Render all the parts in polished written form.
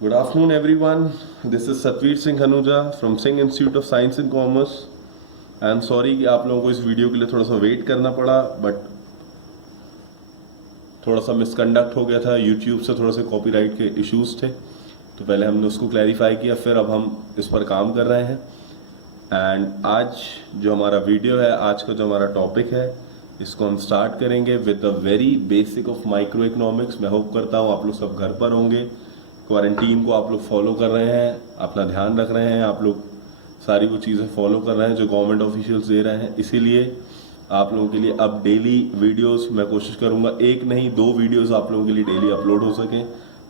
Good afternoon, everyone. This is Satveer Singh Hanuja from Singh Institute of Science and Commerce. I am sorry कि आप लोगों को इस video के लिए थोड़ा सा वेट करना पड़ा, बट थोड़ा सा मिसकंडक्ट हो गया था। यूट्यूब से थोड़ा से कॉपीराइट के इश्यूज थे, तो पहले हमने उसको क्लैरिफाई किया, फिर अब हम इस पर काम कर रहे हैं। एंड आज जो हमारा वीडियो है, आज का जो हमारा टॉपिक है, इसको हम स्टार्ट करेंगे with the very basic of micro economics. मैं होप करता हूँ आप लोग सब घर पर होंगे, क्वारंटीन को आप लोग फॉलो कर रहे हैं, अपना ध्यान रख रहे हैं, आप लोग सारी वो चीज़ें फॉलो कर रहे हैं जो गवर्नमेंट ऑफिशियल्स दे रहे हैं। इसीलिए आप लोगों के लिए अब डेली वीडियोस मैं कोशिश करूंगा, एक नहीं 2 वीडियोस आप लोगों के लिए डेली अपलोड हो सकें।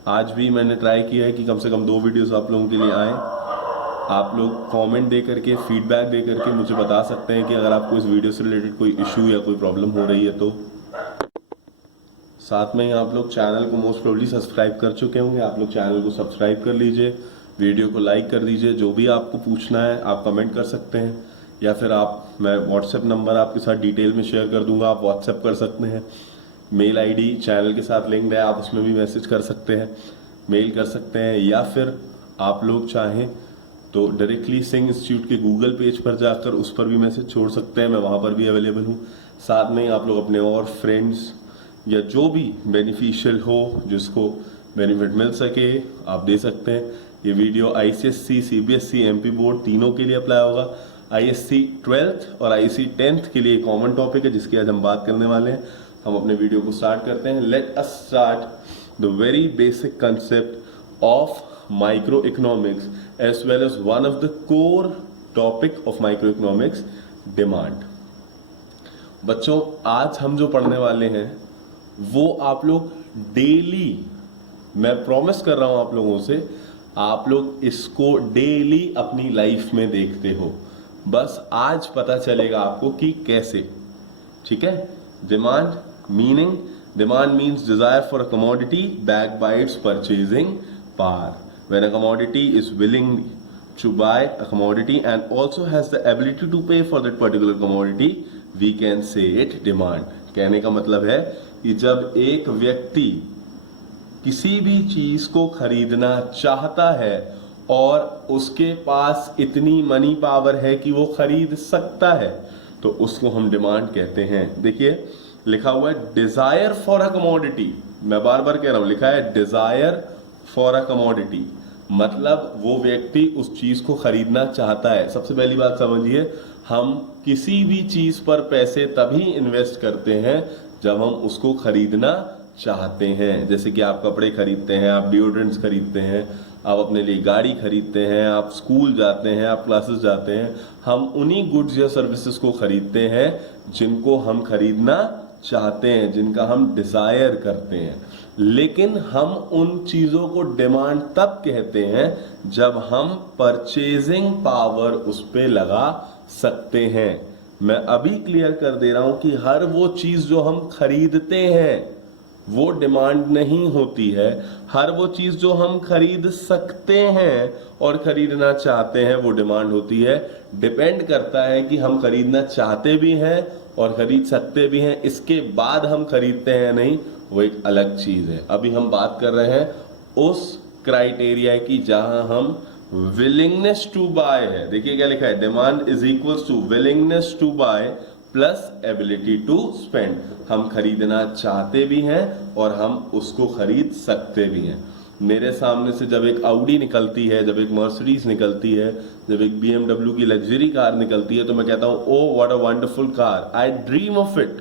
आज भी मैंने ट्राई किया है कि कम से कम 2 वीडियोस आप लोगों के लिए आए। आप लोग कमेंट दे करके, फीडबैक दे करके मुझे बता सकते हैं कि अगर आपको इस वीडियो से रिलेटेड कोई इशू या कोई प्रॉब्लम हो रही है तो। साथ में ही आप लोग चैनल को मोस्ट प्रोबेबली सब्सक्राइब कर चुके होंगे, आप लोग चैनल को सब्सक्राइब कर लीजिए, वीडियो को लाइक कर दीजिए। जो भी आपको पूछना है आप कमेंट कर सकते हैं, या फिर मैं व्हाट्सएप नंबर आपके साथ डिटेल में शेयर कर दूंगा, आप व्हाट्सएप कर सकते हैं। मेल आईडी चैनल के साथ लिंक्ड है, आप उसमें भी मैसेज कर सकते हैं, मेल कर सकते हैं, या फिर आप लोग चाहें तो डायरेक्टली सिंह इंस्टीट्यूट के गूगल पेज पर जाकर उस पर भी मैसेज छोड़ सकते हैं, मैं वहाँ पर भी अवेलेबल हूँ। साथ में आप लोग अपने और फ्रेंड्स या जो भी बेनिफिशियल हो, जिसको बेनिफिट मिल सके, आप दे सकते हैं। ये video ICSC, CBSE, MP board तीनों के लिए अप्लाई होगा। आईएससी 12th और आईसी 10th के लिए कॉमन टॉपिक है जिसकी आज हम बात करने वाले हैं। हम अपने वीडियो को स्टार्ट करते हैं। Let us start the very basic concept of micro economics as well as one of the core topic of micro economics, demand. बच्चों, आज हम जो पढ़ने वाले हैं वो आप लोग डेली, मैं प्रॉमिस कर रहा हूं आप लोगों से, आप लोग इसको डेली अपनी लाइफ में देखते हो। बस आज पता चलेगा आपको कि कैसे। ठीक है। Demand meaning, demand means desire for a commodity backed by it's purchasing power. When a commodity is willing to buy a commodity and also has the ability to pay for that particular commodity, we can say it demand। कहने का मतलब है कि जब एक व्यक्ति किसी भी चीज को खरीदना चाहता है और उसके पास इतनी मनी पावर है कि वो खरीद सकता है, तो उसको हम डिमांड कहते हैं। देखिए लिखा हुआ है डिजायर फॉर अ कमोडिटी, मैं बार बार कह रहा हूं, लिखा है डिजायर फॉर अ कमोडिटी, मतलब वो व्यक्ति उस चीज को खरीदना चाहता है। सबसे पहली बात समझिए, हम किसी भी चीज पर पैसे तभी इन्वेस्ट करते हैं जब हम उसको खरीदना चाहते हैं। जैसे कि आप कपड़े खरीदते हैं, आप डिओड्रेंट्स खरीदते हैं, आप अपने लिए गाड़ी खरीदते हैं, आप स्कूल जाते हैं, आप क्लासेस जाते हैं, हम उन्हीं गुड्स या सर्विसेज को खरीदते हैं जिनको हम खरीदना चाहते हैं, जिनका हम डिजायर करते हैं। लेकिन हम उन चीजों को डिमांड तब कहते हैं जब हम परचेजिंग पावर उस पे लगा सकते हैं। मैं अभी क्लियर कर दे रहा हूं कि हर वो चीज जो हम खरीदते हैं वो डिमांड नहीं होती है। हर वो चीज जो हम खरीद सकते हैं और खरीदना चाहते हैं वो डिमांड होती है। डिपेंड करता है कि हम खरीदना चाहते भी हैं और खरीद सकते भी हैं, इसके बाद हम खरीदते हैं नहीं, वो एक अलग चीज है। अभी हम बात कर रहे हैं उस क्राइटेरिया की जहां हम विलिंगनेस टू बाय है। देखिए क्या लिखा है, demand is equals to willingness to buy plus ability to spend. हम खरीदना चाहते भी हैं और हम उसको खरीद सकते भी हैं। मेरे सामने से जब एक ऑडी निकलती है, जब एक मर्सिडीज निकलती है, जब एक बीएमडब्ल्यू की लग्जरी कार निकलती है, तो मैं कहता हूं oh what a wonderful car, I dream of it,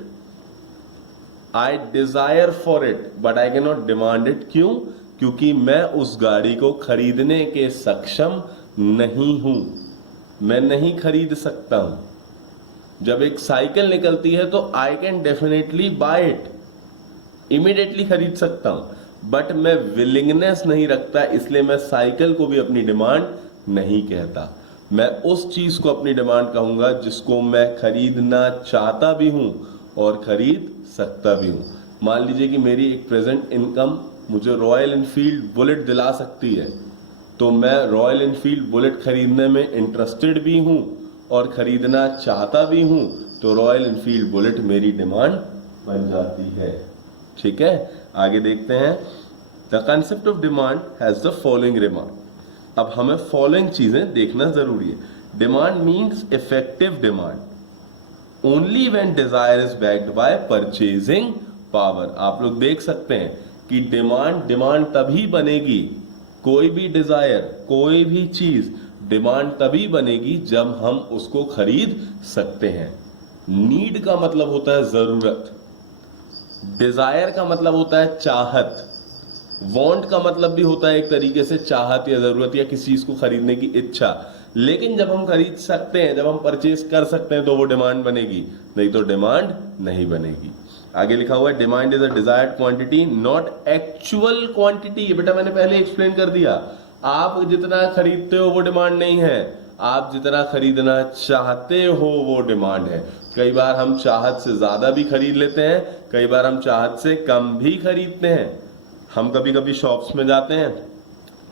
I desire for it, but I can not demand it. क्यों? क्योंकि मैं उस गाड़ी को खरीदने के सक्षम नहीं हूं, मैं नहीं खरीद सकता हूं। जब एक साइकिल निकलती है तो I can definitely buy it, immediately खरीद सकता हूं, बट मैं विलिंगनेस नहीं रखता, इसलिए मैं साइकिल को भी अपनी डिमांड नहीं कहता। मैं उस चीज को अपनी डिमांड कहूंगा जिसको मैं खरीदना चाहता भी हूं और खरीद सकता भी हूं। मान लीजिए कि मेरी एक प्रेजेंट इनकम मुझे रॉयल एनफील्ड बुलेट दिला सकती है, तो मैं रॉयल एनफील्ड बुलेट खरीदने में इंटरेस्टेड भी हूं और खरीदना चाहता भी हूं, तो रॉयल एनफील्ड बुलेट मेरी डिमांड बन जाती है। ठीक है, आगे देखते हैं। The concept of demand has the following remark. अब हमें फॉलोइंग चीजें देखना जरूरी है। Demand means effective demand only when desire is backed by purchasing power. आप लोग देख सकते हैं कि डिमांड तभी बनेगी, कोई भी डिजायर, कोई भी चीज डिमांड तभी बनेगी जब हम उसको खरीद सकते हैं। नीड का मतलब होता है जरूरत, डिजायर का मतलब होता है चाहत, वांट का मतलब भी होता है एक तरीके से चाहत या जरूरत या किसी चीज को खरीदने की इच्छा। लेकिन जब हम खरीद सकते हैं, जब हम परचेज कर सकते हैं तो वो डिमांड बनेगी, नहीं तो डिमांड नहीं बनेगी। आगे लिखा हुआ है demand is a desired quantity not actual quantity. बेटा मैंने पहले एक्सप्लेन कर दिया, आप जितना खरीदते हो वो डिमांड नहीं है, आप जितना खरीदना चाहते हो वो डिमांड है। कई बार हम चाहत से ज्यादा भी खरीद लेते हैं, कई बार हम चाहत से कम भी खरीदते हैं। हम कभी कभी शॉप्स में जाते हैं,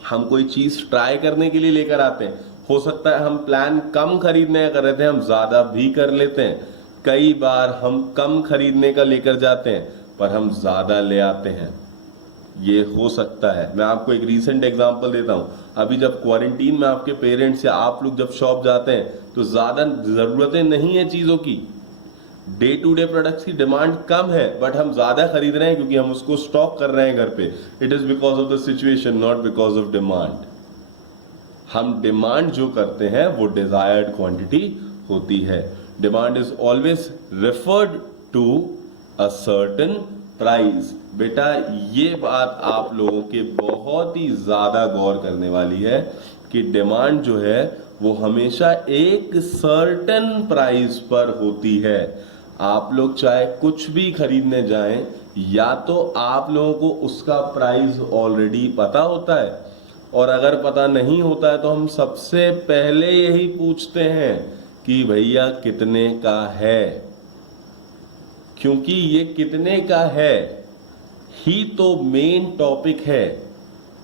हम कोई चीज ट्राई करने के लिए लेकर आते हैं, हो सकता है हम प्लान कम खरीदने का कर रहे थे, हम ज्यादा भी कर लेते हैं। कई बार हम कम खरीदने का लेकर जाते हैं पर हम ज्यादा ले आते हैं, ये हो सकता है। मैं आपको एक रीसेंट एग्जांपल देता हूं। अभी जब क्वारंटीन में आपके पेरेंट्स या आप लोग जब शॉप जाते हैं तो ज्यादा जरूरतें नहीं है चीजों की, डे टू डे प्रोडक्ट्स की डिमांड कम है बट हम ज्यादा खरीद रहे हैं क्योंकि हम उसको स्टॉक कर रहे हैं घर पे। It is because of the situation, not because of demand. हम डिमांड जो करते हैं वो डिजायर्ड क्वांटिटी होती है। Demand is always referred to a certain price. बेटा ये बात आप लोगों के बहुत ही ज्यादा गौर करने वाली है कि डिमांड जो है वो हमेशा एक सर्टेन प्राइस पर होती है। आप लोग चाहे कुछ भी खरीदने जाएं, या तो आप लोगों को उसका प्राइस ऑलरेडी पता होता है, और अगर पता नहीं होता है तो हम सबसे पहले यही पूछते हैं कि भैया कितने का है, क्योंकि ये कितने का है ही तो मेन टॉपिक है।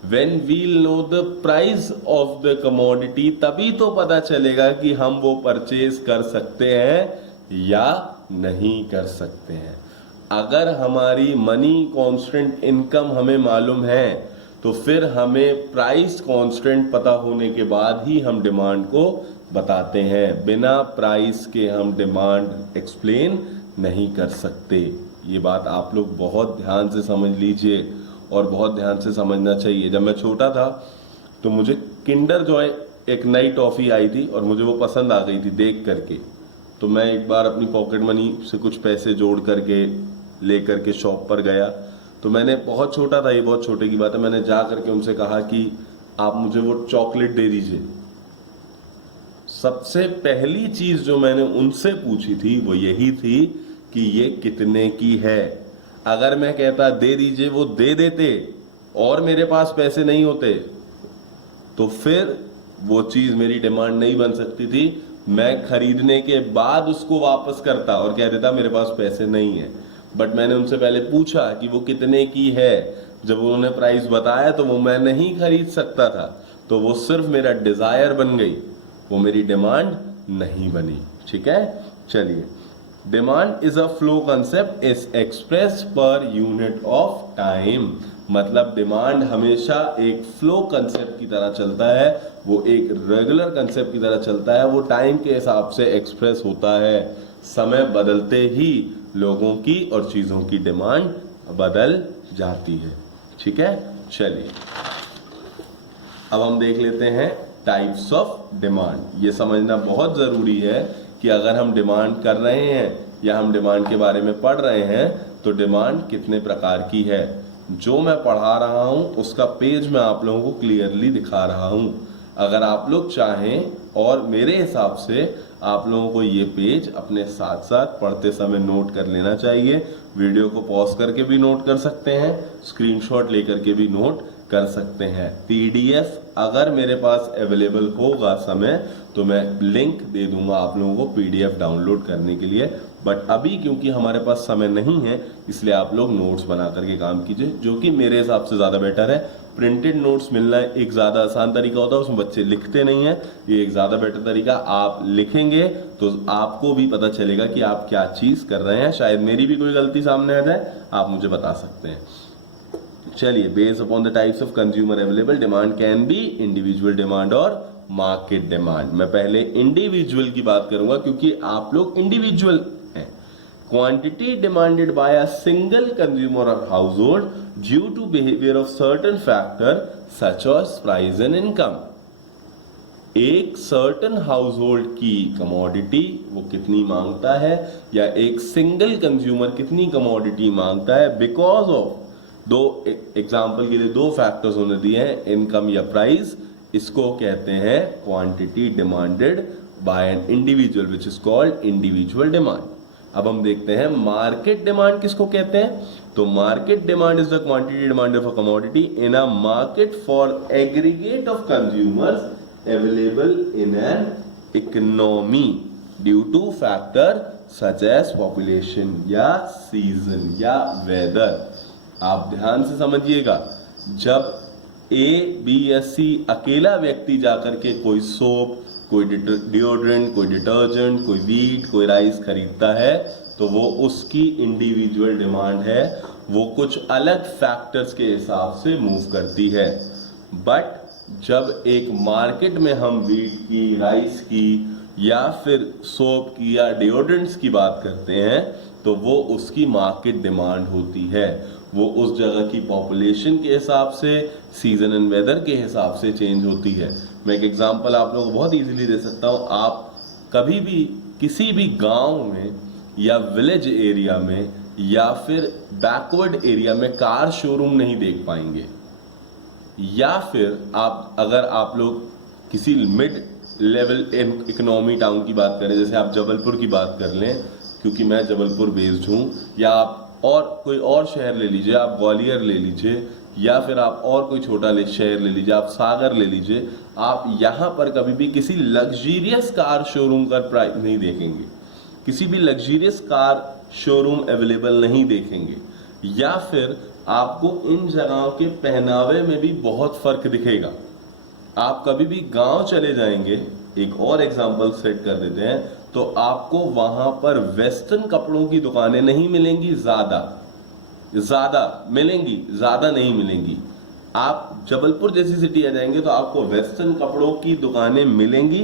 When we'll know the price of the commodity, तभी तो पता चलेगा कि हम वो परचेज कर सकते हैं या नहीं कर सकते हैं। अगर हमारी मनी कांस्टेंट इनकम हमें मालूम है तो फिर हमें प्राइस कांस्टेंट पता होने के बाद ही हम डिमांड को बताते हैं। बिना प्राइस के हम डिमांड एक्सप्लेन नहीं कर सकते। ये बात आप लोग बहुत ध्यान से समझ लीजिए और बहुत ध्यान से समझना चाहिए। जब मैं छोटा था तो मुझे किंडर जॉय एक नई टॉफी आई थी और मुझे वो पसंद आ गई थी देख करके। तो मैं एक बार अपनी पॉकेट मनी से कुछ पैसे जोड़ करके ले करके शॉप पर गया। तो मैंने, बहुत छोटा था, ये बहुत छोटे की बात है, मैंने जा करके उनसे कहा कि आप मुझे वो चॉकलेट दे दीजिए। सबसे पहली चीज जो मैंने उनसे पूछी थी वो यही थी कि ये कितने की है। अगर मैं कहता दे दीजिए, वो दे देते और मेरे पास पैसे नहीं होते तो फिर वो चीज मेरी डिमांड नहीं बन सकती थी। मैं खरीदने के बाद उसको वापस करता और कह देता मेरे पास पैसे नहीं है। बट मैंने उनसे पहले पूछा कि वो कितने की है। जब उन्होंने प्राइस बताया तो वो मैं नहीं खरीद सकता था, तो वो सिर्फ मेरा डिजायर बन गई, वो मेरी डिमांड नहीं बनी। ठीक है, चलिए। Demand is a flow concept is express per unit of time. मतलब डिमांड हमेशा एक फ्लो कंसेप्ट की तरह चलता है, वो एक रेगुलर कंसेप्ट की तरह चलता है, वो टाइम के हिसाब से एक्सप्रेस होता है। समय बदलते ही लोगों की और चीजों की डिमांड बदल जाती है। ठीक है, चलिए अब हम देख लेते हैं टाइप्स ऑफ डिमांड। ये समझना बहुत जरूरी है कि अगर हम डिमांड कर रहे हैं या हम डिमांड के बारे में पढ़ रहे हैं तो डिमांड कितने प्रकार की है। जो मैं पढ़ा रहा हूं उसका पेज मैं आप लोगों को क्लियरली दिखा रहा हूं। अगर आप लोग चाहें, और मेरे हिसाब से आप लोगों को ये पेज अपने साथ साथ पढ़ते समय नोट कर लेना चाहिए। वीडियो को पॉज करके भी नोट कर सकते हैं, स्क्रीनशॉट लेकर के भी नोट कर सकते हैं। पीडीएफ अगर मेरे पास अवेलेबल होगा समय तो मैं लिंक दे दूंगा आप लोगों को पीडीएफ डाउनलोड करने के लिए। बट अभी क्योंकि हमारे पास समय नहीं है इसलिए आप लोग नोट्स बना करके काम कीजिए, जो कि मेरे हिसाब से ज्यादा बेटर है। प्रिंटेड नोट्स मिलना एक ज्यादा आसान तरीका होता है, उसमें बच्चे लिखते नहीं है। ये एक ज्यादा बेटर तरीका, आप लिखेंगे तो आपको भी पता चलेगा कि आप क्या चीज कर रहे हैं। शायद मेरी भी कोई गलती सामने आ जाए, आप मुझे बता सकते हैं। चलिए, based upon the types of consumer available, demand can be individual demand और मार्केट डिमांड। मैं पहले इंडिविजुअल की बात करूंगा क्योंकि आप लोग इंडिविजुअल हैं। Quantity demanded by a single consumer और household due to behaviour of certain factor such as price and income. एक सर्टेन हाउसहोल्ड की कमोडिटी वो कितनी मांगता है, या एक सिंगल कंज्यूमर कितनी कमोडिटी मांगता है, बिकॉज ऑफ दो एग्जाम्पल के लिए दो फैक्टर्स होने दिए हैं, इनकम या प्राइस। इसको कहते हैं quantity demanded bye an individual which is called individual demand. अब हम देखते हैं मार्केट डिमांड किसको कहते हैं। तो market demand is the quantity demand of a commodity in a market for aggregate of consumers available in an economy due to factor such as population या season या weather। आप ध्यान से समझिएगा, जब A, B या C अकेला व्यक्ति जाकर के कोई सोप, कोई डिओड्रेंट, कोई डिटर्जेंट, कोई वीट, कोई राइस खरीदता है तो वो उसकी इंडिविजुअल डिमांड है, वो कुछ अलग फैक्टर्स के हिसाब से मूव करती है। बट जब एक मार्केट में हम वीट की, राइस की या फिर सोप की या डिओड्रेंट्स की बात करते हैं तो वो उसकी मार्केट डिमांड होती है। वो उस जगह की पॉपुलेशन के हिसाब से, सीजन एंड वेदर के हिसाब से चेंज होती है। मैं एक एग्जांपल आप लोगों को बहुत इजीली दे सकता हूँ। आप कभी भी किसी भी गांव में या विलेज एरिया में या फिर बैकवर्ड एरिया में कार शोरूम नहीं देख पाएंगे, या फिर अगर आप लोग किसी मिड लेवल इकोनॉमी टाउन की बात करें, जैसे आप जबलपुर की बात कर लें क्योंकि मैं जबलपुर बेस्ड हूँ, या आप और कोई और शहर ले लीजिए, आप ग्वालियर ले लीजिए, या फिर आप और कोई छोटा शहर ले लीजिए, आप सागर ले लीजिए, आप यहाँ पर कभी भी किसी लग्जीरियस कार शोरूम का प्राइस नहीं देखेंगे, किसी भी लग्जीरियस कार शोरूम अवेलेबल नहीं देखेंगे, या फिर आपको इन जगहों के पहनावे में भी बहुत फर्क दिखेगा। आप कभी भी गांव चले जाएंगे, एक और एग्जांपल सेट कर देते हैं, तो आपको वहां पर वेस्टर्न कपड़ों की दुकानें नहीं मिलेंगी, ज्यादा मिलेंगी, ज्यादा नहीं मिलेंगी। आप जबलपुर जैसी सिटी आ जाएंगे तो आपको वेस्टर्न कपड़ों की दुकानें मिलेंगी,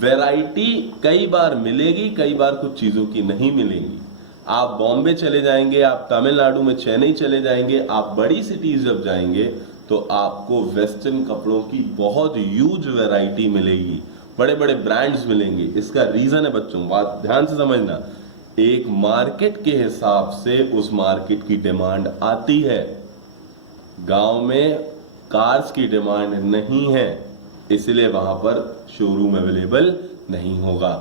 वैरायटी कई बार मिलेगी, कई बार कुछ चीजों की नहीं मिलेंगी। आप बॉम्बे चले जाएंगे, आप तमिलनाडु में चेन्नई चले जाएंगे, आप बड़ी सिटीज जब जाएंगे तो आपको वेस्टर्न कपड़ों की बहुत ह्यूज वैरायटी मिलेगी, बड़े बड़े ब्रांड्स मिलेंगे। इसका रीजन है बच्चों, बात ध्यान से समझना, एक मार्केट के हिसाब से उस मार्केट की डिमांड आती है। गांव में कार्स की डिमांड नहीं है, इसलिए वहां पर शोरूम अवेलेबल नहीं होगा।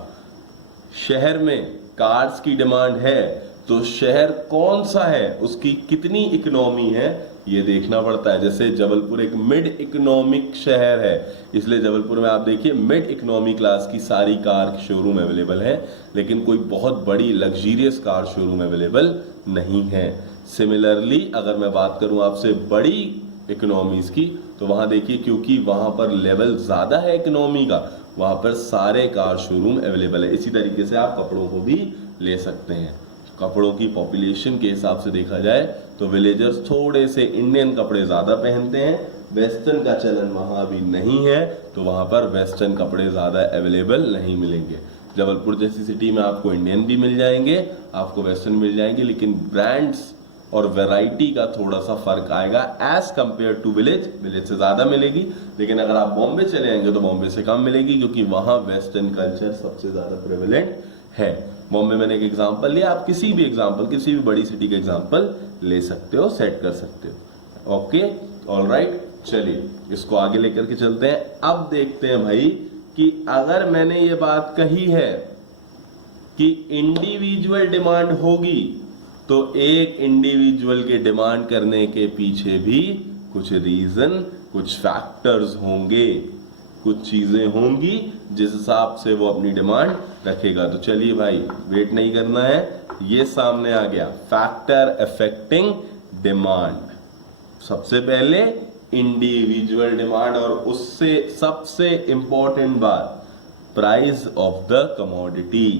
शहर में कार्स की डिमांड है तो शहर कौन सा है, उसकी कितनी इकोनॉमी है, ये देखना पड़ता है। जैसे जबलपुर एक मिड इकोनॉमिक शहर है, इसलिए जबलपुर में आप देखिए मिड इकोनॉमी क्लास की सारी कार शोरूम अवेलेबल है, लेकिन कोई बहुत बड़ी लग्जीरियस कार शोरूम अवेलेबल नहीं है। सिमिलरली अगर मैं बात करूं आपसे बड़ी इकोनॉमीज की, तो वहां देखिए क्योंकि वहां पर लेवल ज्यादा है इकोनॉमी का, वहां पर सारे कार शोरूम अवेलेबल है। इसी तरीके से आप कपड़ों को भी ले सकते हैं। कपड़ों की पॉपुलेशन के हिसाब से देखा जाए तो विलेजर्स थोड़े से इंडियन कपड़े ज्यादा पहनते हैं, वेस्टर्न का चलन वहां भी नहीं है, तो वहां पर वेस्टर्न कपड़े ज्यादा अवेलेबल नहीं मिलेंगे। जबलपुर जैसी सिटी में आपको इंडियन भी मिल जाएंगे, आपको वेस्टर्न मिल जाएंगे, लेकिन ब्रांड्स और वैरायटी का थोड़ा सा फर्क आएगा as compare to village. Village से ज्यादा मिलेगी, लेकिन अगर आप बॉम्बे चले जाएंगे तो बॉम्बे से कम मिलेगी, क्योंकि वहां वेस्टर्न कल्चर सबसे ज्यादा प्रेवलेंट है। बॉम्बे मैंने एक एग्जांपल लिया, आप किसी भी बड़ी सिटी का एग्जांपल ले सकते हो, सेट कर सकते हो। ओके, ऑलराइट, चलिए इसको आगे लेकर के चलते हैं। अब देखते हैं भाई कि अगर मैंने ये बात कही है कि इंडिविजुअल डिमांड होगी, तो एक इंडिविजुअल के डिमांड करने के पीछे भी कुछ रीजन, कुछ फैक्टर्स होंगे, कुछ चीजें होंगी जिस हिसाब से वो अपनी डिमांड रखेगा। तो चलिए भाई, वेट नहीं करना है, ये सामने आ गया, फैक्टर अफेक्टिंग डिमांड। सबसे पहले इंडिविजुअल डिमांड, और उससे सबसे इंपॉर्टेंट बात, price of the commodity.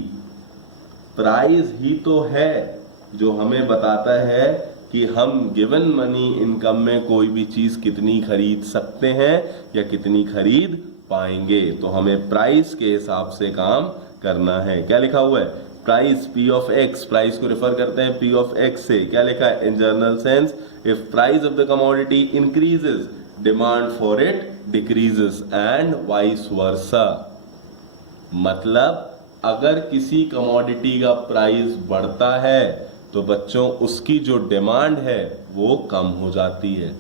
Price ही तो है जो हमें बताता है कि हम गिवन मनी इनकम में कोई भी चीज कितनी खरीद सकते हैं या कितनी खरीद पाएंगे। तो हमें प्राइस के हिसाब से काम करना है। क्या लिखा हुआ है? Price P of x, price को रेफर करते हैं पी ऑफ एक्स से। क्या लिखा है? In general sense if price of the commodity increases demand for it decreases and vice वर्सा। मतलब अगर किसी कमोडिटी का प्राइस बढ़ता है तो बच्चों उसकी जो डिमांड है वो कम हो जाती है।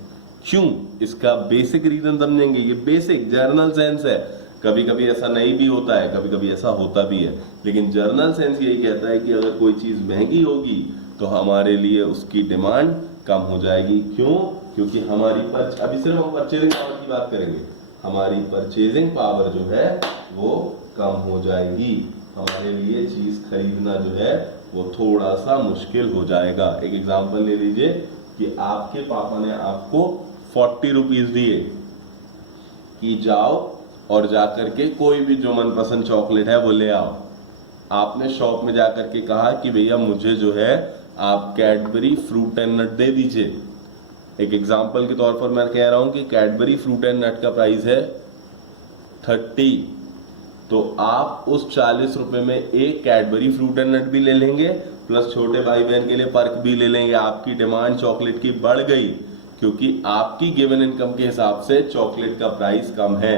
क्यों? इसका बेसिक रीजन समझेंगे। ये बेसिक जर्नल सेंस है। कभी कभी ऐसा नहीं भी होता है, कभी कभी ऐसा होता भी है, लेकिन जर्नल सेंस यही कहता है कि अगर कोई चीज महंगी होगी तो हमारे लिए उसकी डिमांड कम हो जाएगी। क्यों? क्योंकि हमारी अभी सिर्फ हम परचेजिंग पावर की बात करेंगे, हमारी परचेजिंग पावर जो है वो कम हो जाएगी। हमारे लिए चीज खरीदना जो है वो थोड़ा सा मुश्किल हो जाएगा। एक एग्जांपल ले लीजिए कि आपके पापा ने आपको 40 रुपीज दिए कि जाओ और जाकर के कोई भी जो मनपसंद चॉकलेट है वो ले आओ। आपने शॉप में जाकर के कहा कि भैया मुझे जो है आप कैडबरी फ्रूट एंड नट दे दीजिए। एक एग्जांपल के तौर पर मैं कह रहा हूं कि कैडबरी फ्रूट एंड नट का प्राइस है 30, तो आप उस 40 रुपए में एक कैडबरी फ्रूट एंड नट भी ले लेंगे प्लस छोटे भाई बहन के लिए पर्क भी ले लेंगे। आपकी डिमांड चॉकलेट की बढ़ गई क्योंकि आपकी गिवन इनकम के हिसाब से चॉकलेट का प्राइस कम है।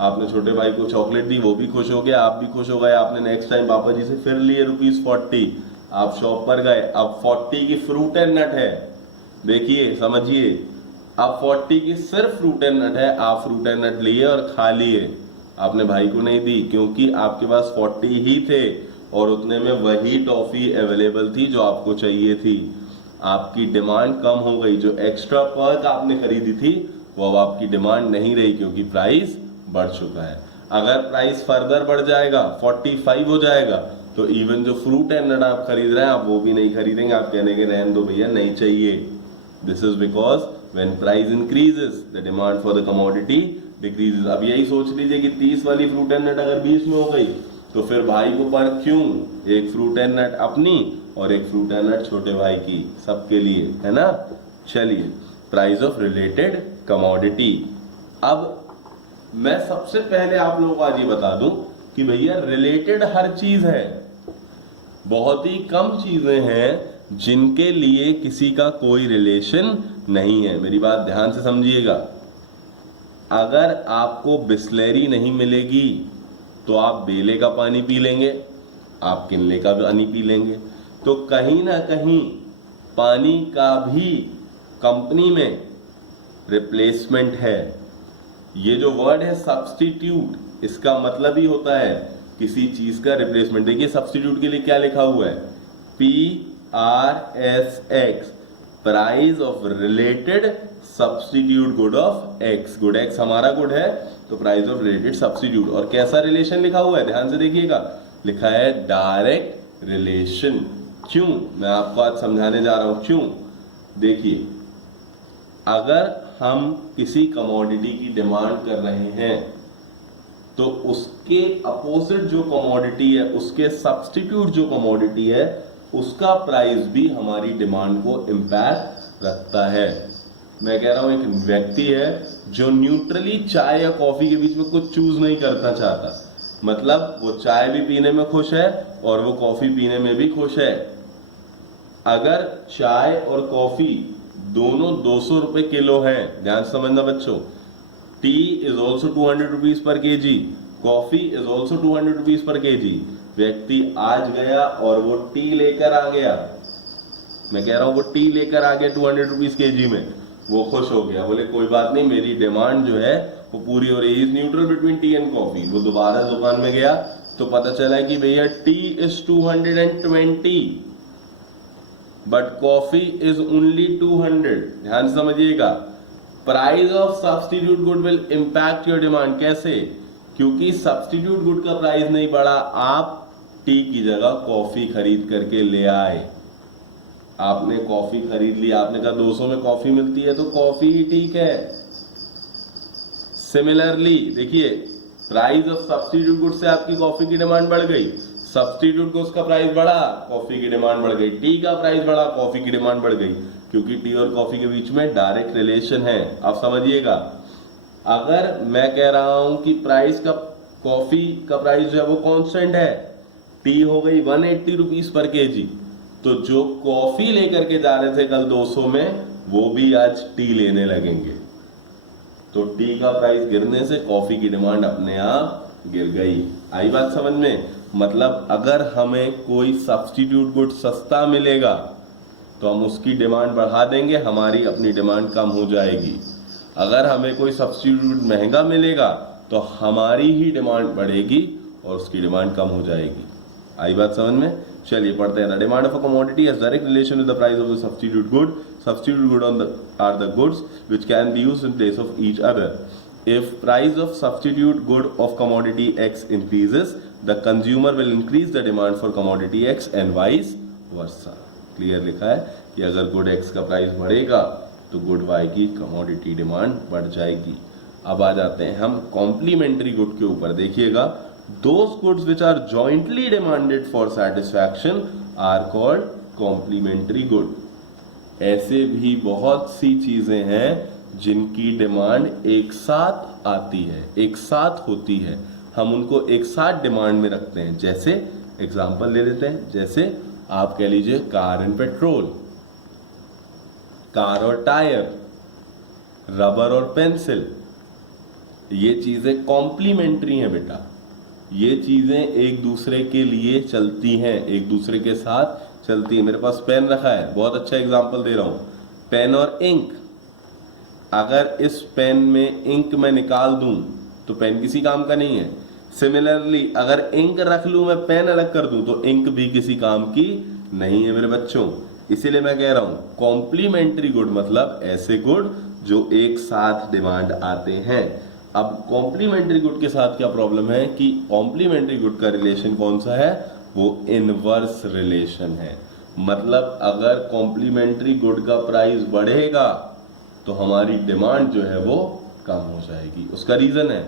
आपने छोटे भाई को चॉकलेट दी, वो भी खुश हो गया, आप भी खुश हो गए। आपने नेक्स्ट टाइम पापा जी से फिर लिए ₹40, आप शॉप पर गए, अब 40 की फ्रूट एंड नट है। देखिए समझिए, अब 40 की सिर्फ फ्रूट एंड नट है, आप फ्रूट एंड नट लिए और खा लिए। आपने भाई को नहीं दी क्योंकि आपके पास 40 ही थे और उतने में वही टॉफी अवेलेबल थी जो आपको चाहिए थी। आपकी डिमांड कम हो गई। जो एक्स्ट्रा पर्क आपने खरीदी थी वो अब आपकी डिमांड नहीं रही क्योंकि प्राइस बढ़ चुका है। अगर प्राइस फर्दर बढ़ जाएगा, 45 हो जाएगा, तो इवन जो फ्रूट एंड नट आप खरीद रहे हैं आप वो भी नहीं खरीदेंगे। आप कहने के रहने दो भैया, नहीं चाहिए। This is because when price increases the demand for the commodity decreases. अब यही सोच लीजिए कि 30 वाली फ्रूट एंड नट अगर 20 में हो गई तो फिर भाई को पर क्यों? एक फ्रूट एंड नट अपनी और एक फ्रूट एंड नट छोटे भाई की, सबके लिए, है ना। चलिए, प्राइस ऑफ रिलेटेड कमोडिटी। अब मैं सबसे पहले आप लोगों को आज ये बता दूं कि भैया रिलेटेड हर चीज है। बहुत ही कम चीजें हैं जिनके लिए किसी का कोई रिलेशन नहीं है। मेरी बात ध्यान से समझिएगा। अगर आपको बिस्लेरी नहीं मिलेगी तो आप बेले का पानी पी लेंगे, आप किनले का पानी पी लेंगे। तो कहीं ना कहीं पानी का भी कंपनी में रिप्लेसमेंट है। ये जो वर्ड है सब्स्टिट्यूट, इसका मतलब ही होता है किसी चीज का रिप्लेसमेंट। देखिए सब्स्टिट्यूट के लिए क्या लिखा हुआ है? PRSX, price of related substitute good of x. Good x हमारा गुड है तो प्राइस ऑफ रिलेटेड सब्स्टिट्यूट। और कैसा रिलेशन लिखा हुआ है? ध्यान से देखिएगा, लिखा है डायरेक्ट रिलेशन। क्यों? मैं आपको आज समझाने जा रहा हूं क्यों। देखिए, अगर हम किसी कमोडिटी की डिमांड कर रहे हैं तो उसके अपोजिट जो कमोडिटी है, उसके सब्स्टिट्यूट जो कमोडिटी है, उसका प्राइस भी हमारी डिमांड को इंपैक्ट रखता है। मैं कह रहा हूं एक व्यक्ति है जो न्यूट्रली चाय या कॉफी के बीच में कुछ चूज नहीं करना चाहता, मतलब वो चाय भी पीने में खुश है और वो कॉफी पीने में भी खुश है। अगर चाय और कॉफी दोनों 200 रुपए किलो हैं, ध्यान से समझना बच्चों, T is also 200 rupees per KG, coffee is also 200 rupees per KG. व्यक्ति आज गया और वो टी लेकर आ गया, मैं कह रहा हूं वो टी लेकर आ गया 200 रुपीज केजी में, वो खुश हो गया, बोले कोई बात नहीं, मेरी डिमांड जो है वो पूरी हो रही है। Is neutral between T and coffee. वो दोबारा दुकान में गया तो पता चला कि भैया T is 220 but coffee is only 200। ध्यान समझिएगा, price of substitute good will impact your demand. कैसे? क्योंकि सब्स्टिट्यूट गुड का प्राइस नहीं बढ़ा, आप टी की जगह कॉफी खरीद करके ले आए। आपने कॉफी खरीद ली, आपने कहा 200 में कॉफी मिलती है तो कॉफी ही ठीक है। सिमिलरली देखिए, प्राइस ऑफ सब्स्टिट्यूट गुड से आपकी कॉफी की डिमांड बढ़ गई, सब्स्टिट्यूट गुड्स का प्राइस बढ़ा, कॉफी की डिमांड बढ़ गई, टी का प्राइस बढ़ा, कॉफी की डिमांड बढ़ गई। क्योंकि टी और कॉफी के बीच में डायरेक्ट रिलेशन है। अब समझिएगा, अगर मैं कह रहा हूं कि प्राइस का, कॉफी का प्राइस जो है वो कांस्टेंट है, टी हो गई 180 रुपीज पर केजी, तो जो कॉफी लेकर के जा रहे थे कल 200 में, वो भी आज टी लेने लगेंगे। तो टी का प्राइस गिरने से कॉफी की डिमांड अपने आप गिर गई। आई बात समझ में? मतलब अगर हमें कोई सब्स्टिट्यूट गुड सस्ता मिलेगा तो हम उसकी डिमांड बढ़ा देंगे, हमारी अपनी डिमांड कम हो जाएगी। अगर हमें कोई सब्स्टिट्यूट महंगा मिलेगा तो हमारी ही डिमांड बढ़ेगी और उसकी डिमांड कम हो जाएगी। आई बात समझ में? चलिए पढ़ते हैं। The demand of a commodity has direct relation with the price of the substitute good. Substitute good are the goods which can be used in place of each other. If price of substitute good of commodity X increases, the consumer will increase the demand for commodity X and vice versa. Clear लिखा है कि अगर good X का price बढ़ेगा तो good Y की commodity demand बढ़ जाएगी। अब आ जाते हैं हम कॉम्प्लीमेंट्री गुड के ऊपर। देखिएगा, those goods which are jointly demanded for satisfaction are called complementary good. ऐसे भी बहुत सी चीजें हैं जिनकी डिमांड एक साथ आती है, एक साथ होती है, हम उनको एक साथ डिमांड में रखते हैं। जैसे एग्जांपल ले लेते हैं, जैसे आप कह लीजिए कार एंड पेट्रोल, कार और टायर, रबर और पेंसिल। ये चीजें कॉम्प्लीमेंट्री हैं बेटा, ये चीजें एक दूसरे के लिए चलती हैं, एक दूसरे के साथ चलती है। मेरे पास पेन रखा है, बहुत अच्छा एग्जांपल दे रहा हूं, पेन और इंक। अगर इस पेन में इंक मैं निकाल दूं तो पेन किसी काम का नहीं है। सिमिलरली अगर इंक रख लूं, मैं पेन अलग कर दूं, तो इंक भी किसी काम की नहीं है मेरे बच्चों। इसीलिए मैं कह रहा हूं कॉम्प्लीमेंट्री गुड मतलब ऐसे गुड जो एक साथ डिमांड आते हैं। अब कॉम्प्लीमेंट्री गुड के साथ क्या प्रॉब्लम है कि कॉम्प्लीमेंट्री गुड का रिलेशन कौन सा है? वो इनवर्स रिलेशन है। मतलब अगर कॉम्प्लीमेंट्री गुड का प्राइस बढ़ेगा तो हमारी डिमांड जो है वो कम हो जाएगी। उसका रीजन है,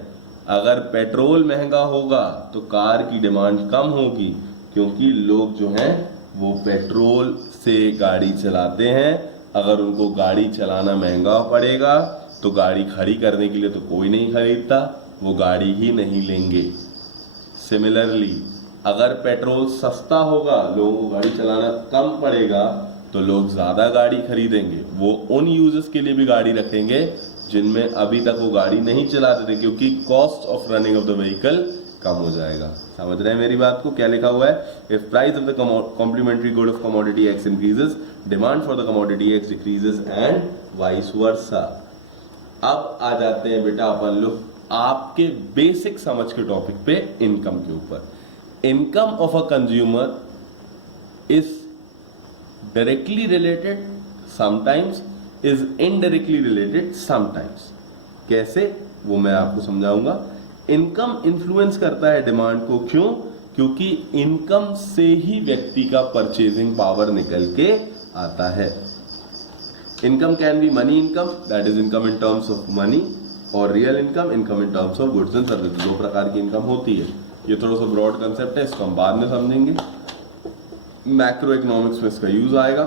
अगर पेट्रोल महंगा होगा तो कार की डिमांड कम होगी, क्योंकि लोग जो हैं वो पेट्रोल से गाड़ी चलाते हैं। अगर उनको गाड़ी चलाना महंगा पड़ेगा तो गाड़ी खड़ी करने के लिए तो कोई नहीं खरीदता, वो गाड़ी ही नहीं लेंगे। सिमिलरली अगर पेट्रोल सस्ता होगा, लोगों को गाड़ी चलाना कम पड़ेगा, तो लोग ज्यादा गाड़ी खरीदेंगे। वो उन यूजर्स के लिए भी गाड़ी रखेंगे जिनमें अभी तक वो गाड़ी नहीं चलाते थे, क्योंकि cost of running of the vehicle कम हो जाएगा। समझ रहे हैं मेरी बात को? क्या लिखा हुआ है? If price of the complementary good of commodity X increases, demand for the commodity X decreases and vice versa. अब आ जाते हैं बेटा अपन लोग आपके बेसिक समझ के टॉपिक पे, इनकम के ऊपर। Income of a consumer is directly related sometimes, is indirectly related sometimes। कैसे, वो मैं आपको समझाऊंगा। इनकम इन्फ्लुएंस करता है डिमांड को। क्यों? क्योंकि इनकम से ही व्यक्ति का परचेजिंग पावर निकल के आता है। Income can be money income, that is income in terms of money, और real income, income in terms of goods and service. दो प्रकार की इनकम होती है। ये थोड़ा सा ब्रॉड कंसेप्ट है, इसको हम बाद में समझेंगे, मैक्रो इकोनॉमिक्स में इसका यूज आएगा।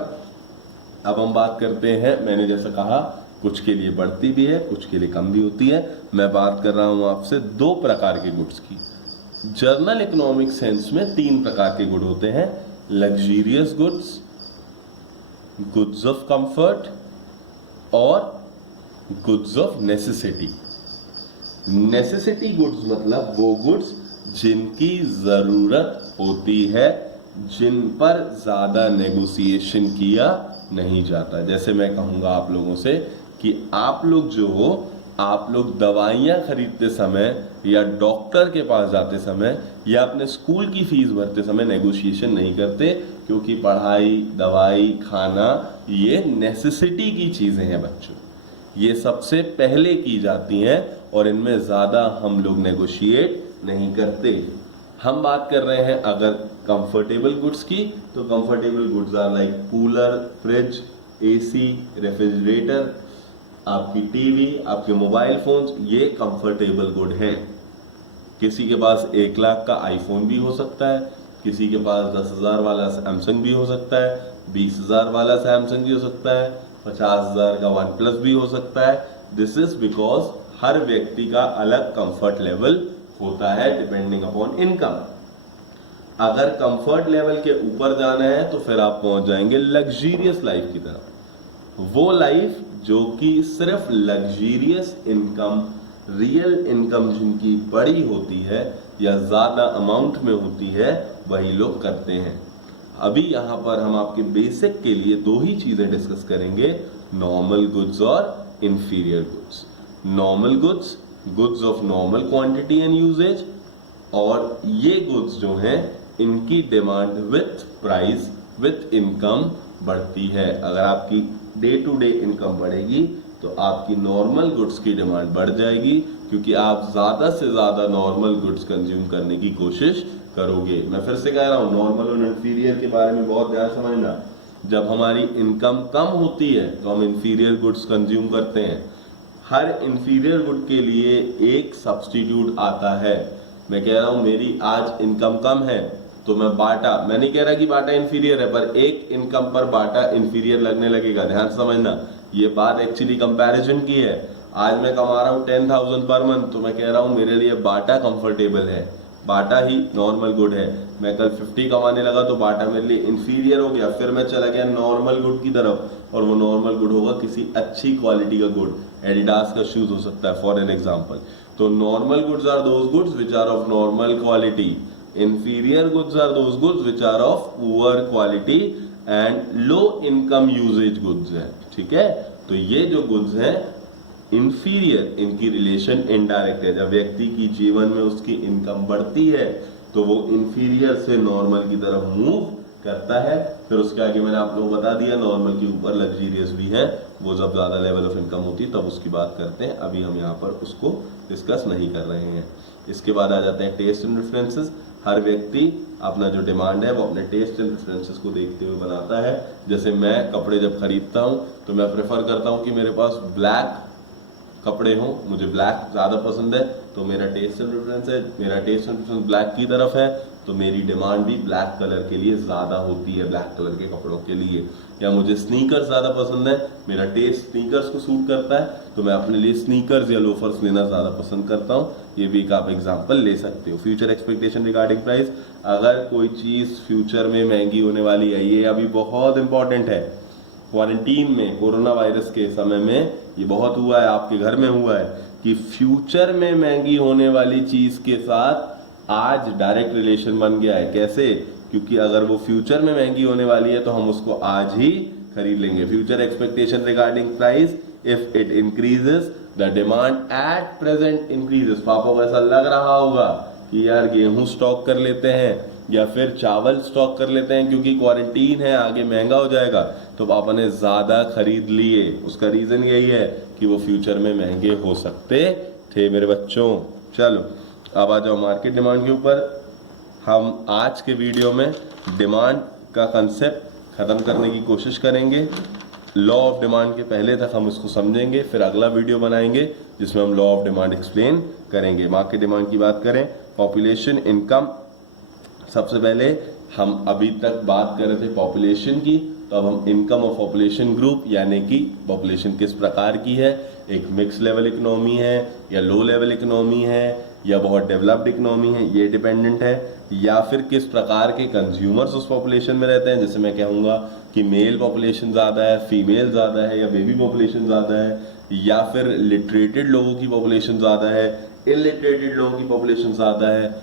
अब हम बात करते हैं, मैंने जैसा कहा कुछ के लिए बढ़ती भी है, कुछ के लिए कम भी होती है। मैं बात कर रहा हूं आपसे दो प्रकार के गुड्स की। जर्नल इकोनॉमिक सेंस में तीन प्रकार के गुड होते हैं, luxurious goods, goods of comfort और goods of necessity. Necessity goods मतलब वो गुड्स जिनकी जरूरत होती है, जिन पर ज्यादा नेगोशिएशन किया नहीं जाता। जैसे मैं कहूंगा आप लोगों से कि आप लोग जो हो, आप लोग दवाइयां खरीदते समय या डॉक्टर के पास जाते समय या अपने स्कूल की फीस भरते समय नेगोशिएशन नहीं करते, क्योंकि पढ़ाई, दवाई, खाना ये नेसेसिटी की चीजें हैं बच्चों, ये सबसे पहले की जाती हैं और इनमें ज्यादा हम लोग नेगोशिएट नहीं करते। हम बात कर रहे हैं अगर कंफर्टेबल गुड्स की, तो comfortable goods are like cooler, fridge, AC, refrigerator, आपकी टीवी, आपके मोबाइल फोन्स, ये कंफर्टेबल गुड हैं। किसी के पास 1 लाख का आईफोन भी हो सकता है, किसी के पास 10,000 वाला सैमसंग भी हो सकता है, 20,000 वाला सैमसंग भी हो सकता है, 50,000 का वन प्लस भी हो सकता है। दिस इज बिकॉज हर व्यक्ति का अलग कंफर्ट लेवल होता है डिपेंडिंग अपॉन इनकम। अगर कंफर्ट लेवल के ऊपर जाना है तो फिर आप पहुंच जाएंगे लग्जीरियस लाइफ की तरफ। वो लाइफ जो कि सिर्फ लग्जीरियस इनकम, रियल इनकम जिनकी बड़ी होती है या ज्यादा अमाउंट में होती है, वही लोग करते हैं। अभी यहां पर हम आपके बेसिक के लिए दो ही चीजें डिस्कस करेंगे, नॉर्मल गुड्स और inferior goods. Normal goods, goods of normal quantity and uses, और ये गुड्स जो हैं इनकी demand with price, with income बढ़ती है। अगर आपकी डे टू डे इनकम बढ़ेगी तो आपकी नॉर्मल गुड्स की डिमांड बढ़ जाएगी, क्योंकि आप ज्यादा से ज्यादा नॉर्मल गुड्स कंज्यूम करने की कोशिश करोगे। मैं फिर से कह रहा हूं, नॉर्मल और इंफीरियर के बारे में बहुत ध्यान समझना। जब हमारी इनकम कम होती है तो हम इंफीरियर गुड्स कंज्यूम करते हैं। हर इंफीरियर गुड के लिए एक सब्स्टिट्यूट आता है। मैं कह रहा हूं मेरी आज इनकम कम है तो मैं बाटा, मैं नहीं कह रहा कि बाटा इंफीरियर है, पर एक इनकम पर बाटा इंफीरियर लगने लगेगा। ध्यान समझना, ये बात एक्चुअली कंपैरिजन की है। आज मैं कमा रहा हूं 10,000 पर मंथ, तो मैं कह रहा हूं मेरे लिए बाटा कंफर्टेबल है, बाटा ही नॉर्मल गुड है। मैं कल 50 कमाने लगा तो बाटा मेरे लिए इंफीरियर हो गया, फिर मैं चला गया नॉर्मल गुड की तरफ, और वो नॉर्मल गुड होगा किसी अच्छी क्वालिटी का गुड, एडिडास का शूज हो सकता है फॉर एन एग्जांपल। तो normal goods are those goods which are of normal quality, inferior goods are those goods which are of poor quality and low income usage goods है। ठीक है, तो ये जो goods हैं inferior, इनकी रिलेशन इनडायरेक्ट है। जब व्यक्ति की जीवन में उसकी इनकम बढ़ती है तो वो inferior से नॉर्मल की तरफ मूव करता है। फिर उसके आगे मैंने आप लोगों को बता दिया, नॉर्मल के ऊपर लग्जीरियस भी है, वो जब ज्यादा लेवल ऑफ इनकम होती है तब उसकी बात करते हैं। अभी हम यहाँ पर उसको डिस्कस नहीं कर रहे हैं। इसके बाद आ जाते हैं टेस्ट एंड प्रेफरेंसेस। हर व्यक्ति अपना जो डिमांड है वो अपने टेस्ट एंड प्रेफरेंसेस को देखते हुए बनाता है। जैसे मैं कपड़े जब खरीदता हूं तो मैं प्रेफर करता हूं कि मेरे पास ब्लैक कपड़े हों, मुझे ब्लैक ज्यादा पसंद है, तो मेरा टेस्ट एंड प्रेफरेंस है, मेरा टेस्ट एंड प्रेफरेंस ब्लैक की तरफ है, तो मेरी डिमांड भी ब्लैक कलर के लिए ज्यादा होती है, ब्लैक कलर के कपड़ों के लिए। या मुझे स्नीकर्स ज्यादा पसंद है, मेरा टेस्ट स्नीकर्स को सूट करता है, तो मैं अपने लिए स्नीकर्स या लोफर्स लेना ज्यादा पसंद करता हूँ। ये भी एक आप एग्जांपल ले सकते हो। फ्यूचर एक्सपेक्टेशन रिगार्डिंग प्राइस, अगर कोई चीज फ्यूचर में महंगी होने वाली है, ये अभी बहुत इंपॉर्टेंट है। क्वारंटीन में, कोरोना वायरस के समय में ये बहुत हुआ है, आपके घर में हुआ है कि फ्यूचर में महंगी होने वाली चीज के साथ आज डायरेक्ट रिलेशन बन गया है। कैसे? क्योंकि अगर वो फ्यूचर में महंगी होने वाली है तो हम उसको आज ही खरीद लेंगे। Future expectation regarding price, if it increases the demand at present increases. पापा को ऐसा लग रहा होगा कि यार गेहूं स्टॉक कर लेते हैं या फिर चावल स्टॉक कर लेते हैं क्योंकि क्वारंटीन है, आगे महंगा हो जाएगा, तो पापा ने ज्यादा खरीद लिए। उसका रीजन यही है कि वो फ्यूचर में महंगे हो सकते थे मेरे बच्चों। चलो अब आ जाओ मार्केट डिमांड के ऊपर। हम आज के वीडियो में डिमांड का कंसेप्ट खत्म करने की कोशिश करेंगे। लॉ ऑफ डिमांड के पहले तक हम इसको समझेंगे, फिर अगला वीडियो बनाएंगे जिसमें हम लॉ ऑफ डिमांड एक्सप्लेन करेंगे। मार्केट डिमांड की बात करें, पॉपुलेशन, इनकम। सबसे पहले हम अभी तक बात कर रहे थे पॉपुलेशन की, तो अब हम इनकम ऑफ पॉपुलेशन ग्रुप, यानी कि पॉपुलेशन किस प्रकार की है, एक मिक्स लेवल इकोनॉमी है या लो लेवल इकोनॉमी है या बहुत डेवलप्ड इकोनॉमी है, ये डिपेंडेंट है, या फिर किस प्रकार के कंज्यूमर्स उस पॉपुलेशन में रहते हैं। जैसे मैं कहूंगा कि मेल पॉपुलेशन ज्यादा है, फीमेल ज्यादा है, या बेबी पॉपुलेशन ज्यादा है, या फिर लिटरेटेड लोगों की पॉपुलेशन ज्यादा है, इलिटरेटेड लोगों की पॉपुलेशन ज्यादा है,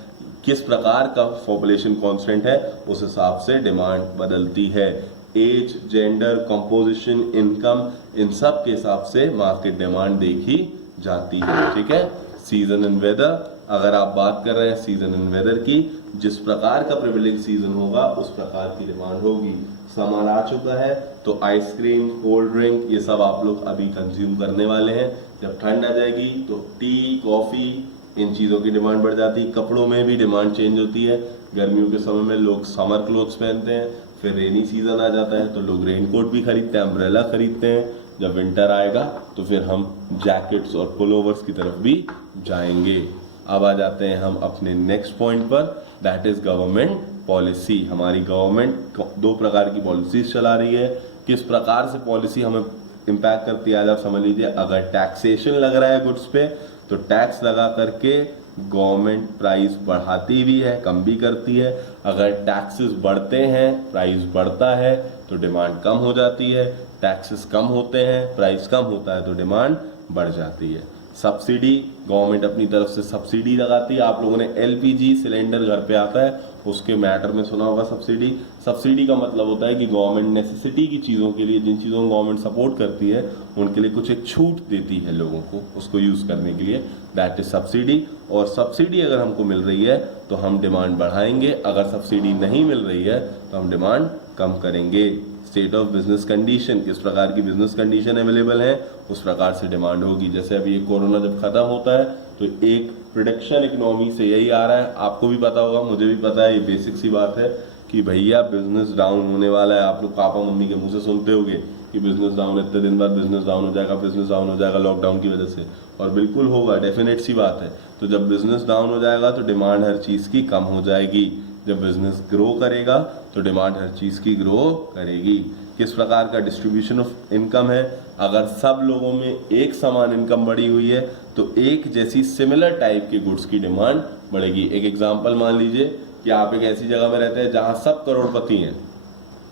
किस प्रकार का पॉपुलेशन कांस्टेंट है, उस हिसाब से डिमांड बदलती है। एज, जेंडर, कंपोजिशन, इनकम, इन सब के हिसाब से मार्केट डिमांड देखी जाती है। ठीक है। सीजन एंड वेदर, अगर आप बात कर रहे हैं सीजन एंड वेदर की, जिस प्रकार का प्रिविलेज सीजन होगा उस प्रकार की डिमांड होगी। समर आ चुका है तो आइसक्रीम, कोल्ड ड्रिंक, ये सब आप लोग अभी कंज्यूम करने वाले हैं। जब ठंड आ जाएगी तो टी, कॉफी, इन चीजों की डिमांड बढ़ जाती है। कपड़ों में भी डिमांड चेंज होती है। गर्मियों के समय में लोग समर क्लोथ्स पहनते हैं, फिर रेनी सीजन आ जाता है तो लोग रेनकोट भी खरीदते हैं, अम्ब्रेला खरीदते हैं। जब विंटर आएगा तो फिर हम जैकेट्स और पुलोवर्स की तरफ भी जाएंगे। अब आ जाते हैं हम अपने नेक्स्ट पॉइंट पर, दैट इज गवर्नमेंट पॉलिसी, हमारी गवर्नमेंट 2 प्रकार की पॉलिसीज चला रही है। किस प्रकार से पॉलिसी हमें इम्पैक्ट करती है आज आप समझ लीजिए। अगर टैक्सेशन लग रहा है गुड्स पे तो टैक्स लगा करके गवर्नमेंट प्राइस बढ़ाती भी है, कम भी करती है। अगर टैक्सेस बढ़ते हैं, प्राइस बढ़ता है तो डिमांड कम हो जाती है। टैक्सेस कम होते हैं, प्राइस कम होता है तो डिमांड बढ़ जाती है। सब्सिडी, गवर्नमेंट अपनी तरफ से सब्सिडी लगाती है। आप लोगों ने एलपीजी सिलेंडर घर पे आता है उसके मैटर में सुना होगा सब्सिडी। सब्सिडी का मतलब होता है कि गवर्नमेंट नेसेसिटी की चीज़ों के लिए, जिन चीज़ों को गवर्नमेंट सपोर्ट करती है उनके लिए कुछ एक छूट देती है लोगों को उसको यूज़ करने के लिए, दैट इज सब्सिडी। और सब्सिडी अगर हमको मिल रही है तो हम डिमांड बढ़ाएंगे, अगर सब्सिडी नहीं मिल रही है तो हम डिमांड कम करेंगे। स्टेट ऑफ बिजनेस कंडीशन, किस प्रकार की बिजनेस कंडीशन अवेलेबल है उस प्रकार से डिमांड होगी। जैसे अभी ये कोरोना जब खत्म होता है तो एक प्रोडक्शन इकोनॉमी से यही आ रहा है, आपको भी पता होगा, मुझे भी पता है, ये बेसिक सी बात है कि भैया बिजनेस डाउन होने वाला है। आप लोग पापा मम्मी के मुंह से सुनते होंगे कि बिजनेस डाउन, इतने दिन बाद बिजनेस डाउन हो जाएगा, बिजनेस डाउन हो जाएगा लॉकडाउन की वजह से, और बिल्कुल होगा, डेफिनेट सी बात है। तो जब बिजनेस डाउन हो जाएगा तो डिमांड हर चीज की कम हो जाएगी। जब बिजनेस ग्रो करेगा तो डिमांड हर चीज की ग्रो करेगी। किस प्रकार का डिस्ट्रीब्यूशन ऑफ इनकम है, अगर सब लोगों में एक समान इनकम बढ़ी हुई है तो एक जैसी सिमिलर टाइप के गुड्स की डिमांड बढ़ेगी। एक एग्जांपल मान लीजिए कि आप एक ऐसी जगह में रहते हैं जहां सब करोड़पति हैं,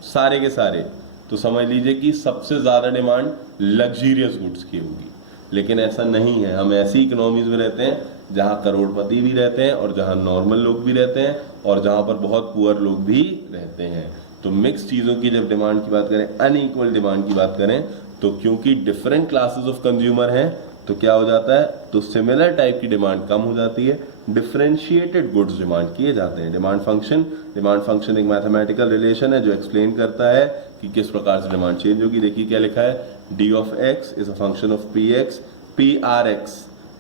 सारे के सारे, तो समझ लीजिए कि सबसे ज्यादा डिमांड लग्जरियस गुड्स की होगी। लेकिन ऐसा नहीं है, हम ऐसी इकोनॉमीज में रहते हैं जहां करोड़पति भी रहते हैं और जहां नॉर्मल लोग भी रहते हैं और जहां पर बहुत पुअर लोग भी रहते हैं। तो मिक्स चीजों की जब डिमांड की बात करें, अनइक्वल डिमांड की बात करें, तो क्योंकि डिफरेंट क्लासेस ऑफ कंज्यूमर हैं तो क्या हो जाता है, तो सिमिलर टाइप की डिमांड कम हो जाती है, डिफरेंशिएटेड गुड्स डिमांड किए जाते हैं। डिमांड फंक्शन एक मैथमेटिकल रिलेशन है जो एक्सप्लेन करता है कि किस प्रकार से डिमांड चेंज होगी। देखिए क्या लिखा है, D of X is a function of P X, P R X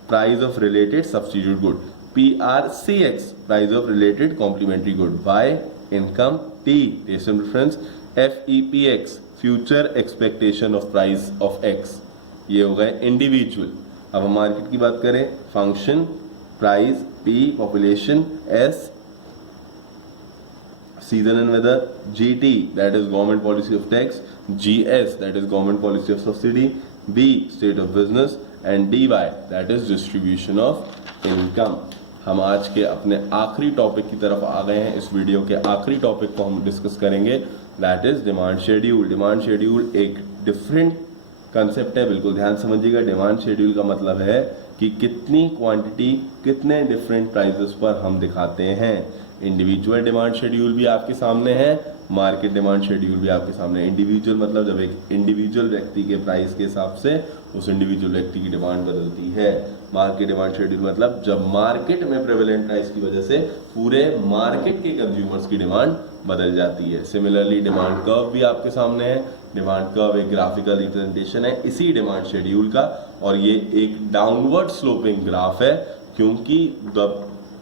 price of related substitute good, P R C X price of related complementary good, by income, T taste and preference, F E P X future expectation of price of X. ये हो गए individual. अब हम market की बात करें, function, price, P population, S season and weather, GT that is government policy of tax, GS that is government policy of subsidy, B state of business and DY that is distribution of income। हम आज के अपने आखिरी topic की तरफ आ गए हैं। इस वीडियो के आखिरी टॉपिक को हम डिस्कस करेंगे, that is demand schedule. Demand schedule एक डिफरेंट कंसेप्ट है, बिल्कुल ध्यान समझिएगा। डिमांड शेड्यूल का मतलब है कि कितनी क्वांटिटी कितने डिफरेंट प्राइसेस पर हम दिखाते हैं। इंडिविजुअल डिमांड शेड्यूल भी आपके सामने है, मार्केट डिमांड शेड्यूल भी आपके सामने है। इंडिविजुअल मतलब जब एक इंडिविजुअल व्यक्ति के प्राइस के हिसाब से उस इंडिविजुअल व्यक्ति की डिमांड बदलती है। मार्केट डिमांड शेड्यूल मतलब जब मार्केट में प्रेवेलेंट प्राइस की वजह से पूरे मार्केट के कंज्यूमर्स की डिमांड बदल जाती है। सिमिलरली डिमांड कर्व भी आपके सामने है। डिमांड कर्व एक ग्राफिकल रिप्रेजेंटेशन है इसी डिमांड शेड्यूल का, और ये एक डाउनवर्ड स्लोपिंग ग्राफ है, क्योंकि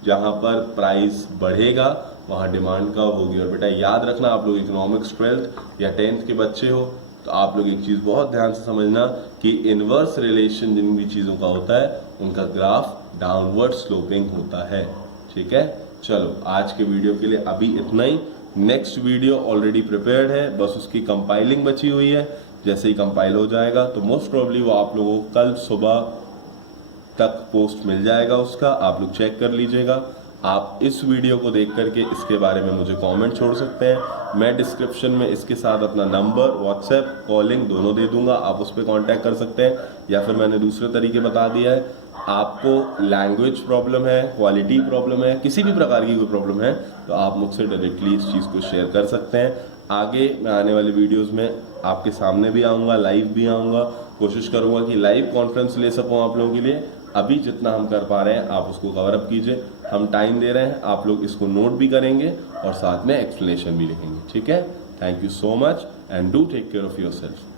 जहां पर प्राइस बढ़ेगा वहां डिमांड कब होगी। और बेटा याद रखना, आप लोग इकोनॉमिक्स 12th या 10th के बच्चे हो तो आप लोग एक चीज बहुत ध्यान से समझना कि इनवर्स रिलेशन जिन भी चीजों का होता है उनका ग्राफ डाउनवर्ड स्लोपिंग होता है। ठीक है, चलो आज के वीडियो के लिए अभी इतना ही। नेक्स्ट वीडियो ऑलरेडी प्रिपेयर्ड है, बस उसकी कंपाइलिंग बची हुई है। जैसे ही कंपाइल हो जाएगा तो मोस्ट प्रोबेबली वो आप लोगों को कल सुबह तक पोस्ट मिल जाएगा उसका, आप लोग चेक कर लीजिएगा। आप इस वीडियो को देख करके इसके बारे में मुझे कमेंट छोड़ सकते हैं। मैं डिस्क्रिप्शन में इसके साथ अपना नंबर, व्हाट्सएप, कॉलिंग दोनों दे दूंगा, आप उस पर कांटेक्ट कर सकते हैं। या फिर मैंने दूसरे तरीके बता दिया है, आपको लैंग्वेज प्रॉब्लम है, क्वालिटी प्रॉब्लम है, किसी भी प्रकार की कोई प्रॉब्लम है तो आप मुझसे डायरेक्टली इस चीज़ को शेयर कर सकते हैं। आगे मैं आने वाले वीडियोज़ में आपके सामने भी आऊँगा, लाइव भी आऊँगा, कोशिश करूँगा कि लाइव कॉन्फ्रेंस ले सकूँ आप लोगों के लिए। अभी जितना हम कर पा रहे हैं आप उसको कवर अप कीजिए, हम टाइम दे रहे हैं, आप लोग इसको नोट भी करेंगे और साथ में एक्सप्लेनेशन भी लिखेंगे। ठीक है, thank you so much and do take care of yourself.